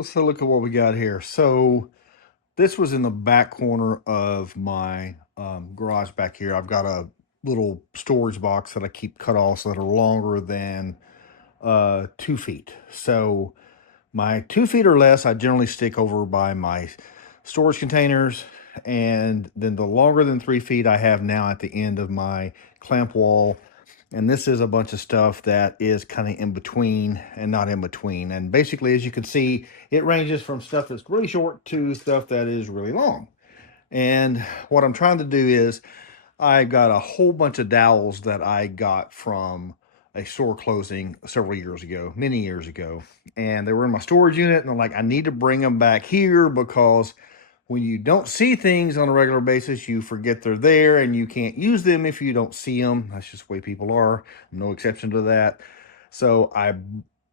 So look at what we got here. So this was in the back corner of my garage back here. I've got a little storage box that I keep cut offs that are longer than 2 feet. So my 2 feet or less, I generally stick over by my storage containers. And then the longer than 3 feet, I have now at the end of my clamp wall. And this is a bunch of stuff that is kind of in between and not in between. And basically, as you can see, it ranges from stuff that's really short to stuff that is really long. And what I'm trying to do is I got a whole bunch of dowels that I got from a store closing several years ago, many years ago. And they were in my storage unit. And I'm like, I need to bring them back here because when you don't see things on a regular basis, you forget they're there and you can't use them if you don't see them. That's just the way people are. No exception to that. So I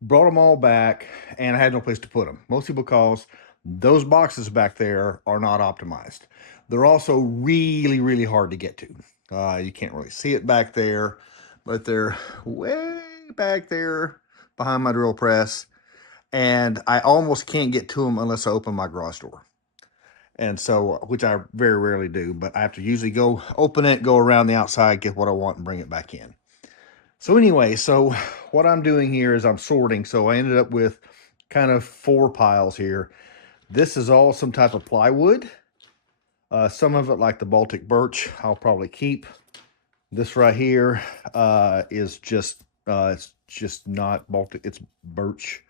brought them all back and I had no place to put them, mostly because those boxes back there are not optimized. They're also really, really hard to get to. You can't really see it back there, but they're way back there behind my drill press. And I almost can't get to them unless I open my garage door. And so, which I very rarely do, but I have to usually go open it, go around the outside, get what I want, and bring it back in. So anyway, so what I'm doing here is I'm sorting. So I ended up with kind of 4 piles here. This is all some type of plywood. Some of it, like the Baltic birch, I'll probably keep. This right here is just it's just not Baltic, it's birch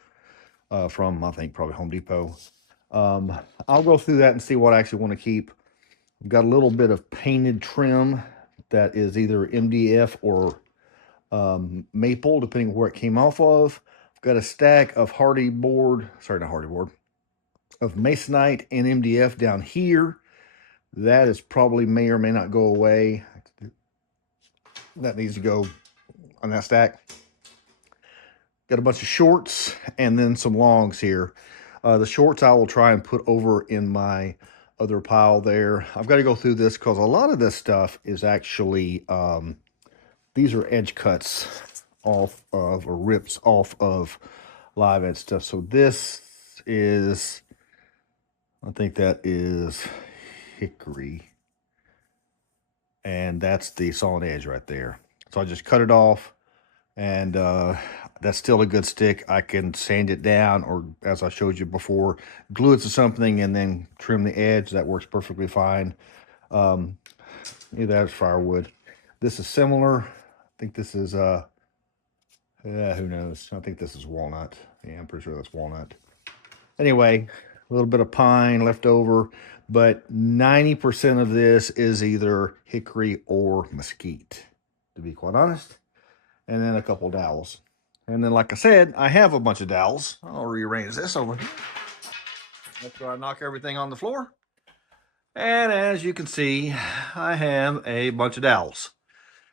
from, I think, probably Home Depot. I'll go through that and see what I actually want to keep. I've got a little bit of painted trim that is either MDF or maple, depending on where it came off of. I've got a stack of hardy board, sorry, not hardy board, of masonite and MDF down here. That is probably may or may not go away. That needs to go on that stack. Got a bunch of shorts and then some longs here. The shorts I will try and put over in my other pile there. I've got to go through this because a lot of this stuff is actually, these are edge cuts off of, or rips off of live edge stuff. So this is, I think that is hickory. And that's the solid edge right there. So I just cut it off. And that's still a good stick. I can sand it down, or as I showed you before, glue it to something and then trim the edge. That works perfectly fine. That's firewood. This is similar. I think this is who knows? I think this is walnut. Yeah, I'm pretty sure that's walnut. Anyway, a little bit of pine left over, but 90% of this is either hickory or mesquite, to be quite honest. And then a couple dowels. And then, like I said, I have a bunch of dowels. I'll rearrange this over here. After I knock everything on the floor. And as you can see, I have a bunch of dowels.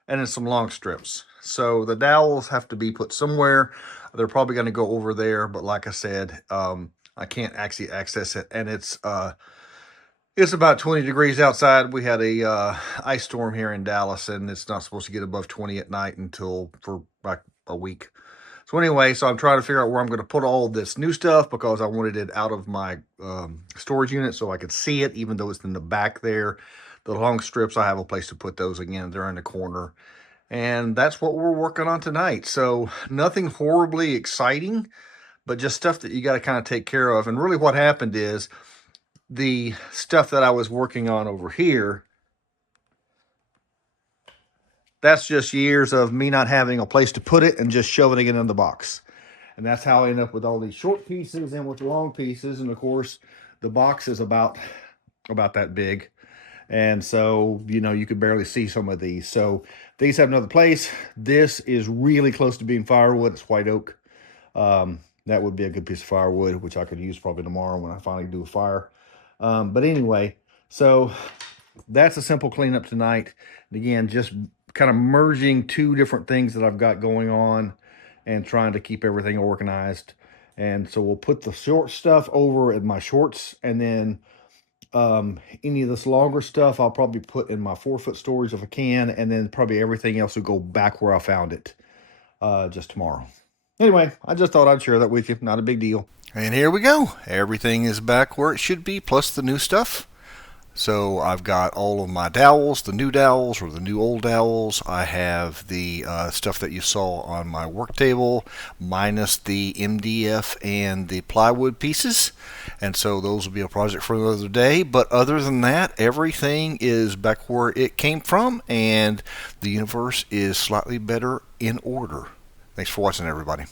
And then some long strips. So the dowels have to be put somewhere. They're probably going to go over there. But like I said, I can't actually access it. And it's about 20 degrees outside. We had a ice storm here in Dallas, and it's not supposed to get above 20 at night until for like a week. So anyway, so I'm trying to figure out where I'm going to put all this new stuff because I wanted it out of my storage unit so I could see it, even though it's in the back there. The long strips, I have a place to put those again. They're in the corner. And that's what we're working on tonight. So nothing horribly exciting, but just stuff that you got to kind of take care of. And really what happened is the stuff that I was working on over here, that's just years of me not having a place to put it and just shoving it in the box. And that's how I end up with all these short pieces and with long pieces. And of course, the box is about that big. And so, you could barely see some of these. So these have another place. This is really close to being firewood. It's white oak. That would be a good piece of firewood, which I could use probably tomorrow when I finally do a fire. But anyway, so that's a simple cleanup tonight. And again, just kind of merging two different things that I've got going on and trying to keep everything organized. And so we'll put the short stuff over in my shorts, and then any of this longer stuff I'll probably put in my 4-foot storage if I can, and then probably everything else will go back where I found it just tomorrow. Anyway, I just thought I'd share that with you. Not a big deal. And here we go. Everything is back where it should be, plus the new stuff. So I've got all of my dowels, the new dowels or the new old dowels. I have the stuff that you saw on my work table, minus the MDF and the plywood pieces. And so those will be a project for another day. But other than that, everything is back where it came from, and the universe is slightly better in order. Thanks for watching, everybody.